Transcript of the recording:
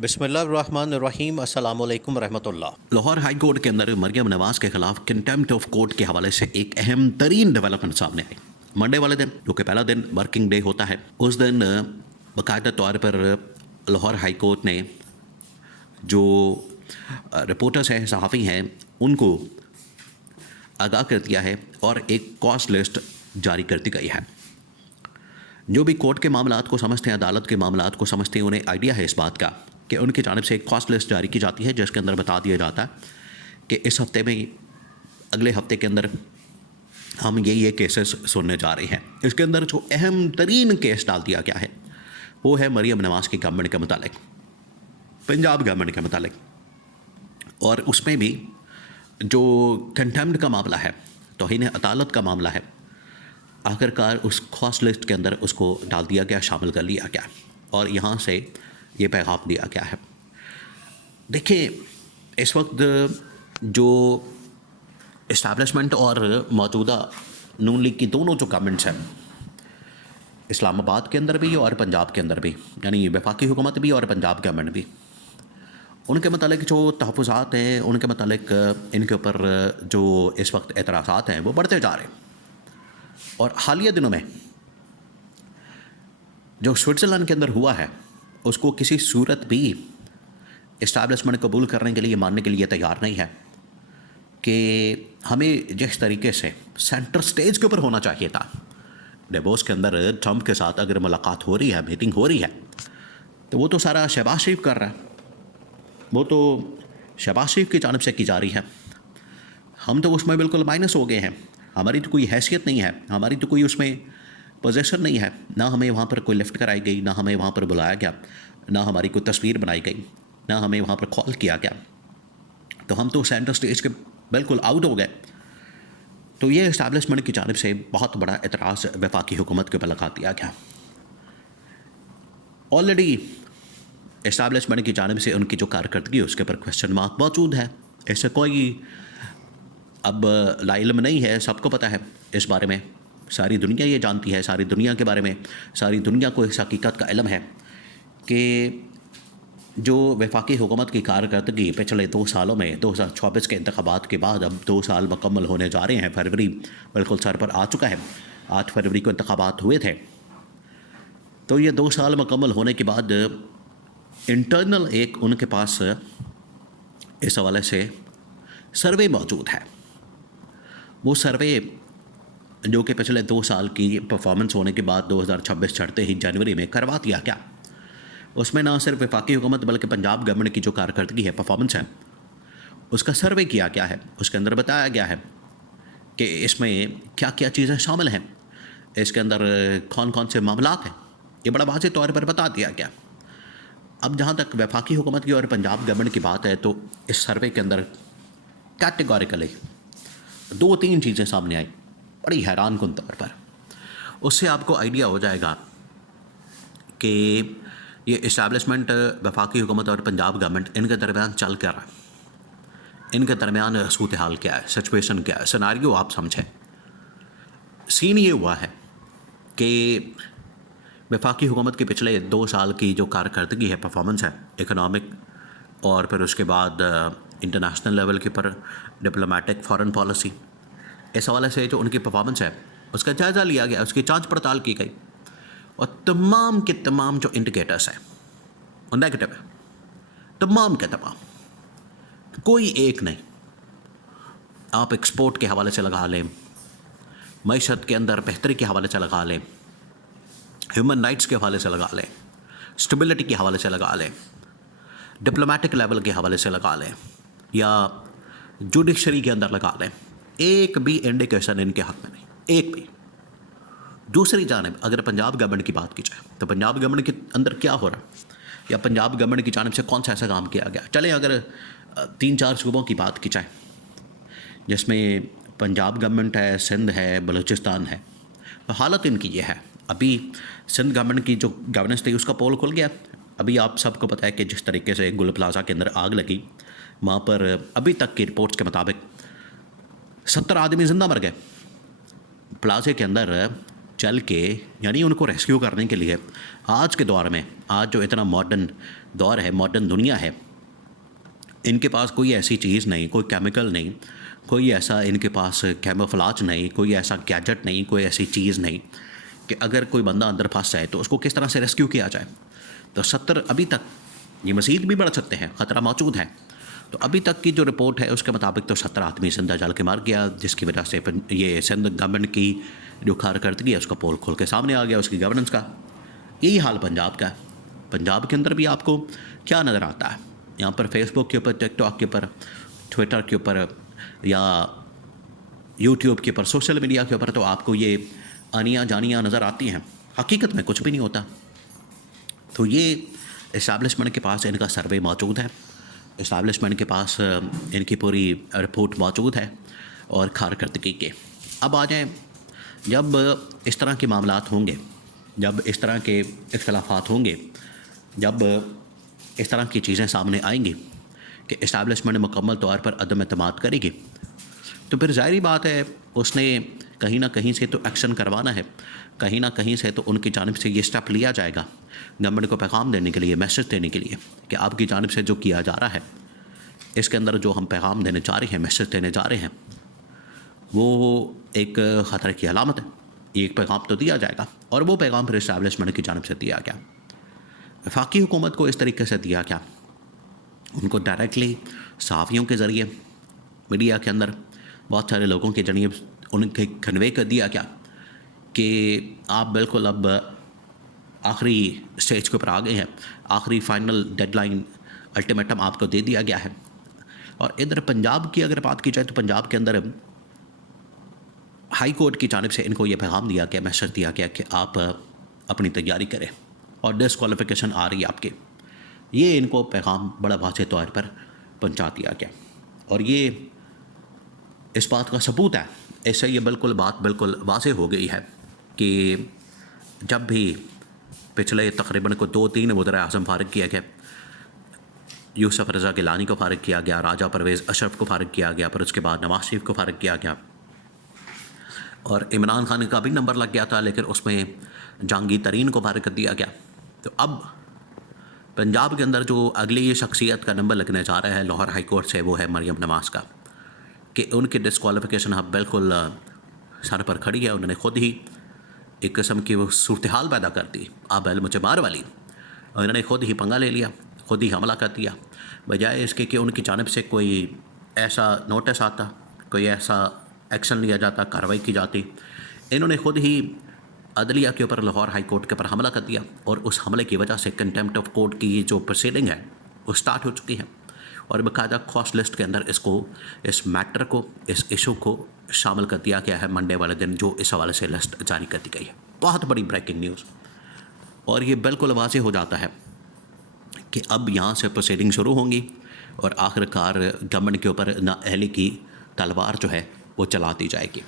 बिस्मिल्लाहिर्रहमानिर्रहीम अस्सलामु अलैकुम रहमतुल्लाह। लाहौर हाई कोर्ट के अंदर मरियम नवाज के खिलाफ कंटेम्प्ट ऑफ कोर्ट के हवाले से एक अहम तरीन डेवलपमेंट सामने आई। मंडे वाले दिन, जो कि पहला दिन वर्किंग डे होता है, उस दिन बाकायदा तौर पर लाहौर हाई कोर्ट ने जो रिपोर्टर्स हैं, सहाफ़ी हैं, उनको आगाह कर दिया है और एक कॉस्ट लिस्ट जारी कर दी गई है। जो भी कोर्ट के मामलात को समझते हैं, अदालत के मामलात को समझते हैं, उन्हें आइडिया है इस बात का कि उनकी जानिब से एक कॉस्ट लिस्ट जारी की जाती है, जिसके अंदर बता दिया जाता है कि इस हफ्ते में, अगले हफ्ते के अंदर हम ये केसेस सुनने जा रहे हैं। इसके अंदर जो अहम तरीन केस डाल दिया गया है वो है मरियम नवाज की गवर्नमेंट के मुतालिक, पंजाब गवर्नमेंट के मुतालिक। और उसमें भी जो कंटेम्प्ट का मामला है, तौहीन अदालत का मामला है, आखिरकार उस कॉस्ट लिस्ट के अंदर उसको डाल दिया गया, शामिल कर लिया गया और यहाँ से ये पैगाम दिया गया है। देखिए, इस वक्त जो इस्टेब्लिशमेंट और मौजूदा नून लीग की दोनों जो गवर्नमेंट्स हैं, इस्लामाबाद के अंदर भी और पंजाब के अंदर भी, यानी वफाकी हुकूमत भी और पंजाब गवर्नमेंट भी, उनके मतलब जो तहफ़्फ़ुज़ात हैं, उनके मतलब इनके ऊपर जो इस वक्त एतराज़ात हैं वो बढ़ते जा रहे हैं। और हालिया दिनों में जो स्विट्ज़रलैंड के अंदर हुआ है, उसको किसी सूरत भी इस्टेब्लिशमेंट कबूल करने के लिए, मानने के लिए तैयार नहीं है कि हमें जिस तरीके से सेंटर स्टेज के ऊपर होना चाहिए था, डेवोस के अंदर ट्रंप के साथ अगर मुलाकात हो रही है, मीटिंग हो रही है, तो वो तो सारा शहबाज शरीफ कर रहा है, वो तो शहबाज शरीफ की जानिब से की जा रही है। हम तो उसमें बिल्कुल माइनस हो गए हैं, हमारी तो कोई हैसियत नहीं है, हमारी तो कोई उसमें पोजीशन नहीं है, ना हमें वहाँ पर कोई लिफ्ट कराई गई, ना हमें वहाँ पर बुलाया गया, ना हमारी कोई तस्वीर बनाई गई, ना हमें वहाँ पर कॉल किया गया, तो हम तो सेंटर स्टेज के बिल्कुल आउट हो गए। तो ये इस्टेब्लिशमेंट की जानिब से बहुत बड़ा एतराज़ वफाकी हुकूमत के ऊपर लगा दिया गया। ऑलरेडी इस्टेब्लिशमेंट की जानिब से उनकी जो कारकर्दगी है उसके ऊपर क्वेश्चन मार्क मौजूद है। इससे कोई अब लाइल्म नहीं है, सबको पता है इस बारे में, सारी दुनिया ये जानती है, सारी दुनिया के बारे में, सारी दुनिया को इस हकीकत का इल्म है कि जो वफाकी हुकूमत की कारकर्दगी पिछले 2 सालों में, 2024 के इंतखाबात के बाद अब 2 साल मुकम्मल होने जा रहे हैं, फरवरी बिल्कुल सर पर आ चुका है, 8 फरवरी को इंतखाबात हुए थे। तो ये 2 साल मुकम्मल होने के बाद इंटरनल एक उनके पास इस हवाले से सर्वे मौजूद है। वो सर्वे जो कि पिछले 2 साल की परफॉर्मेंस होने के बाद 2026 चढ़ते ही जनवरी में करवा दिया गया, उसमें ना सिर्फ वफाकी हुकूमत बल्कि पंजाब गवर्नमेंट की जो कारकर्दगी है, परफॉर्मेंस है, उसका सर्वे किया गया है। उसके अंदर बताया गया है कि इसमें क्या क्या चीज़ें शामिल हैं, इसके अंदर कौन कौन से मामलात हैं, ये बड़ा वाज़ेह तौर पर बता दिया गया। अब जहाँ तक वफाकी हुकूमत की और पंजाब गवर्नमेंट की बात है, तो इस सर्वे के अंदर कैटेगोरिकली 2-3 चीज़ें सामने आई, बड़ी हैरान कुन तौर पर। उससे आपको आइडिया हो जाएगा कि ये इस्टेब्लिशमेंट, वफाकी हुकूमत और पंजाब गवर्नमेंट, इनके दरमियान चल क्या रहा है, इनके दरमियान सूरत हाल क्या है, सिचुएशन क्या है, सिनारियो आप समझें। सीन ये हुआ है कि वफाकी हुकूमत के पिछले 2 साल की जो कारकर्दगी है, परफॉर्मेंस है, इकनॉमिक और फिर उसके बाद इंटरनेशनल लेवल के पर डिप्लोमेटिक फॉरेन पॉलिसी, इस हवाले से जो उनकी परफॉर्मेंस है उसका जायज़ा लिया गया, उसकी जांच पड़ताल की गई और तमाम के तमाम जो इंडिकेटर्स हैं वो नेगेटिव है, तमाम के तमाम, कोई एक नहीं। आप एक्सपोर्ट के हवाले से लगा लें, मईशत के अंदर बेहतरी के हवाले से लगा लें, ह्यूमन राइट्स के हवाले से लगा लें, स्टेबिलिटी के हवाले से लगा लें, डिप्लोमेटिक लेवल के हवाले से लगा लें, या जुडिशरी के अंदर लगा लें, एक भी इंडिकेशन इनके हक़ में नहीं, एक भी। दूसरी जानिब अगर पंजाब गवर्नमेंट की बात की जाए, तो पंजाब गवर्नमेंट के अंदर क्या हो रहा है, या पंजाब गवर्नमेंट की जानिब से कौन सा ऐसा काम किया गया। चले अगर 3-4 सूबों की बात की जाए, जिसमें पंजाब गवर्नमेंट है, सिंध है, बलूचिस्तान है, तो हालत इनकी ये है। अभी सिंध गवर्नमेंट की जो गवर्नेंस थी उसका पोल खुल गया। अभी आप सबको पता है कि जिस तरीके से गुल प्लाजा के अंदर आग लगी, वहाँ पर अभी तक की रिपोर्ट्स के मुताबिक 70 आदमी जिंदा मर गए। प्लाजे के अंदर चल के, यानी उनको रेस्क्यू करने के लिए आज के दौर में, आज जो इतना मॉडर्न दौर है, मॉडर्न दुनिया है, इनके पास कोई ऐसी चीज़ नहीं, कोई केमिकल नहीं, कोई ऐसा इनके पास कैमोफ्लाज नहीं, कोई ऐसा गैजेट नहीं, कोई ऐसी चीज़ नहीं कि अगर कोई बंदा अंदर फंस जाए तो उसको किस तरह से रेस्क्यू किया जाए। तो 70 अभी तक, ये मज़ीद भी बढ़ सकते हैं, ख़तरा मौजूद है। तो अभी तक की जो रिपोर्ट है उसके मुताबिक तो 70 आदमी जिंदा जल के मर गया, जिसकी वजह से ये सिंध गवर्नमेंट की जो कारकर्दगी है उसका पोल खोल के सामने आ गया, उसकी गवर्नेंस का। यही हाल पंजाब का है। पंजाब के अंदर भी आपको क्या नज़र आता है? यहाँ पर फेसबुक के ऊपर, टिकटॉक के ऊपर, ट्विटर के ऊपर या यूट्यूब के ऊपर, सोशल मीडिया के ऊपर तो आपको ये आनियाँ जानियाँ नज़र आती हैं, हकीकत में कुछ भी नहीं होता। तो ये इस्टेब्लिशमेंट के पास इनका सर्वे मौजूद है, इस्टेब्लिशमेंट के पास इनकी पूरी रिपोर्ट मौजूद है और कारकर्दगी के। अब आ जाएँ, जब इस तरह के मामलात होंगे, जब इस तरह के इख्तलाफात होंगे, जब इस तरह की चीज़ें सामने आएंगी कि इस्टेब्लिशमेंट मुकम्मल तौर पर अदम एतमाद करेगी, तो फिर ज़ाहिरी बात है उसने कहीं ना कहीं से तो एक्शन करवाना है, कहीं ना कहीं से तो उनकी जानिब से ये स्टेप लिया जाएगा गवर्नमेंट को पैगाम देने के लिए, मैसेज देने के लिए कि आपकी जानिब से जो किया जा रहा है, इसके अंदर जो हम पैगाम देने जा रहे हैं, मैसेज देने जा रहे हैं, वो एक ख़तरे की अलामत है। एक पैगाम तो दिया जाएगा और वो पैगाम फिर इस्टेब्लिशमेंट की जानिब से दिया गया, वफाकी हुकूमत को इस तरीके से दिया गया, उनको डायरेक्टली सहाफ़ियों के ज़रिए, मीडिया के अंदर बहुत सारे लोगों के जरिए उनके कन्वे कर दिया गया कि आप बिल्कुल अब आखिरी स्टेज के ऊपर आ गए हैं, आखिरी फाइनल डेडलाइन, अल्टीमेटम आपको दे दिया गया है। और इधर पंजाब की अगर बात की जाए तो पंजाब के अंदर हाई कोर्ट की जानिब से इनको ये पैगाम दिया गया, मैसेज दिया गया कि आप अपनी तैयारी करें और डिस्क्वालिफिकेशन आ रही है आपके। ये इनको पैगाम बड़ा वाज़ेह तौर पर पहुंचा दिया गया और ये इस बात का सबूत है, इससे ये बात बिल्कुल वाज़ेह हो गई है कि जब भी पिछले तकरीबन को 2-3 वज़ीर-ए-आज़म फारिग किया गया, यूसुफ रज़ा गिलानी को फारिग किया गया, राजा परवेज़ अशरफ को फारिग किया गया, फिर उसके बाद नवाज शरीफ को फारिग किया गया और इमरान खान का भी नंबर लग गया था, लेकिन उसमें जहांगीर तरीन को फारिग कर दिया गया। तो अब पंजाब के अंदर जो अगली शख्सियत का नंबर लगने जा रहा है लाहौर हाई कोर्ट से, वो है मरियम नवाज का, कि उनकी डिस्क्वालिफिकेशन अब बिल्कुल सर पर खड़ी है। उन्होंने ख़ुद ही एक किस्म की वो सूरत हाल पैदा कर दी, आप बैल मुझे मार वाली, और इन्होंने ख़ुद ही पंगा ले लिया, ख़ुद ही हमला कर दिया, बजाय इसके कि उनकी जानिब से कोई ऐसा नोटिस आता, कोई ऐसा एक्शन लिया जाता, कार्रवाई की जाती। इन्होंने ख़ुद ही अदलिया के ऊपर, लाहौर हाई कोर्ट के ऊपर हमला कर दिया और उस हमले की वजह से कंटेम्प्ट ऑफ कोर्ट की जो प्रोसीडिंग है वो स्टार्ट हो चुकी है और बाकायदा कॉस्ट लिस्ट के अंदर इसको, इस मैटर को, इस इशू को शामिल कर दिया गया है मंडे वाले दिन, जो इस हवाले से लिस्ट जारी कर दी गई है। बहुत बड़ी ब्रेकिंग न्यूज़, और ये बिल्कुल वाज़ेह हो जाता है कि अब यहाँ से प्रोसीडिंग शुरू होंगी और आखिरकार गवर्नमेंट के ऊपर नाअहली की तलवार जो है वो चला दी जाएगी।